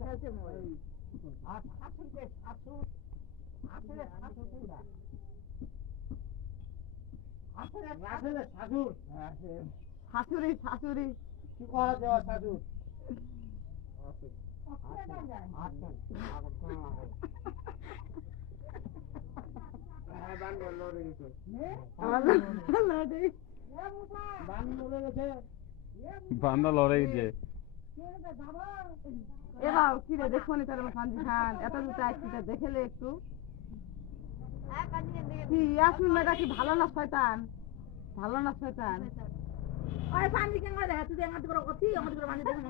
আর শাশুড়কে শাশুড় আসলে শাশুড় কোনটা আসলে শাশুড় শাশুড়ি শাশুড়ি কি করা যাওয়া শাশুড় বান্দা লড়ে গেছে এবার কি রে দেখো নি তার কাঞ্জি খান এত দুটো আইসিটা দেখেলে একটু কি ইয়াসমিন মেয়েটা কি ভালো না শয়তান ভালো না শয়তান ওই পানি কেন দেখা তুই আমার করে কতি আমার করে পানি দেখো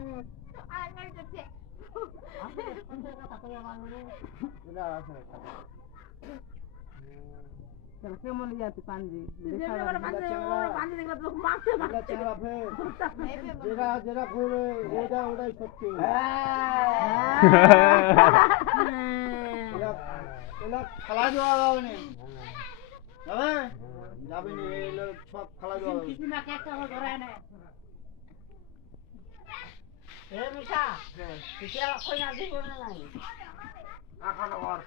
কেমন ইয়াতে পাঞ্জি পানি দেখলে তো মারতে মারতে যেটা যেটা করবে ওটাই সত্যি এলা খেলা দেওয়া যাবে না যাবে যাবে না এগুলো সব খেলা দেওয়া যাবে কিছু না একটা আমার ঘরে এনে এ মিশা কিছু কই না দিব না নাই আখানগর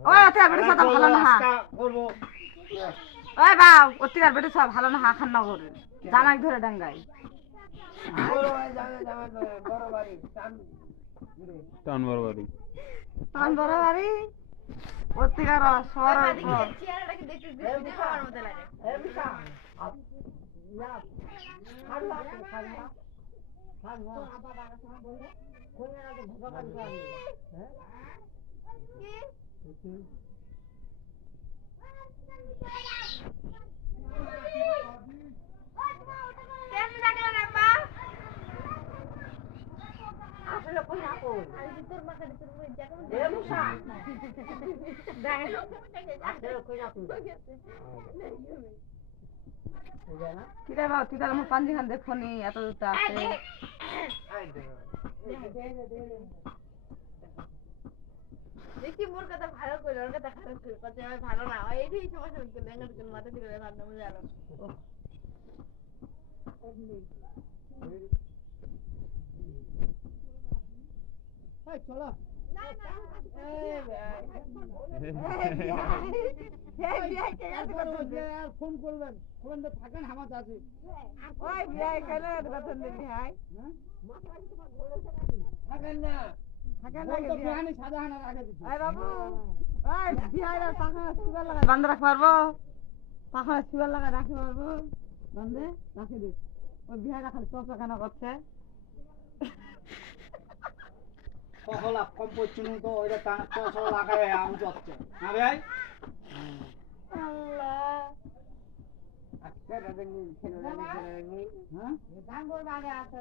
ওই ওতে বেটি সাদা ভালো না করব ওই বাউ অতিকার বেটি সব ভালো না আখানগর জামাই ধরে ডাঙ্গাই বড় ভাই যাবে বড় বাড়ি টান বরাবরই টান বরাবরই অতিকার সর চেহারাটাকে দেখতে দেখতে আমার মতো লাগে এ মিশা ইয়া খালা খালা আবার আগে সময় বললে কোন আগে ভগবান করে হ্যাঁ কি কেমন লাগলো রে মা আসলে কই না কই আমি তোর মাকে তোর মুই দেখো এ মুসা দেখো আসলে কই না কই কি রে বাউ তুই তার আমার পাঞ্জি খান দেখো নি এত দুটো আছে দেখি মোর কথা ভালো করে ওর কথা খারাপ করে কথা আমার ভালো না হয় এইটাই সমস্যা হচ্ছে লেঙ্গা দিকে মাথা দিকে ভালো না জানো এই চলো না না আর ফোন করবেন ফোন তো থাকেন আমার আছে ওই বিয়াই কেন কথা দিবি হাই থাকেন না থাকেন ফোন তো বিহানি সাদা হানা রাখে দিছি এই বাবু ওই বিয়াইরা পাখা সুগার লাগা বান্ধ রাখ পারবো পাখা সুগার লাগা রাখতে পারবো বান্ধে রাখে দে ওই বিয়াইরা খালি চোখ কেন করছে কহলা কম পড়ছিল তো ওইটা টাকা সব লাগায় আমি যাচ্ছে না ভাই আল্লাহ আচ্ছা দাদা নি ছেলে হ্যাঁ গাঙ্গর বাগে আছে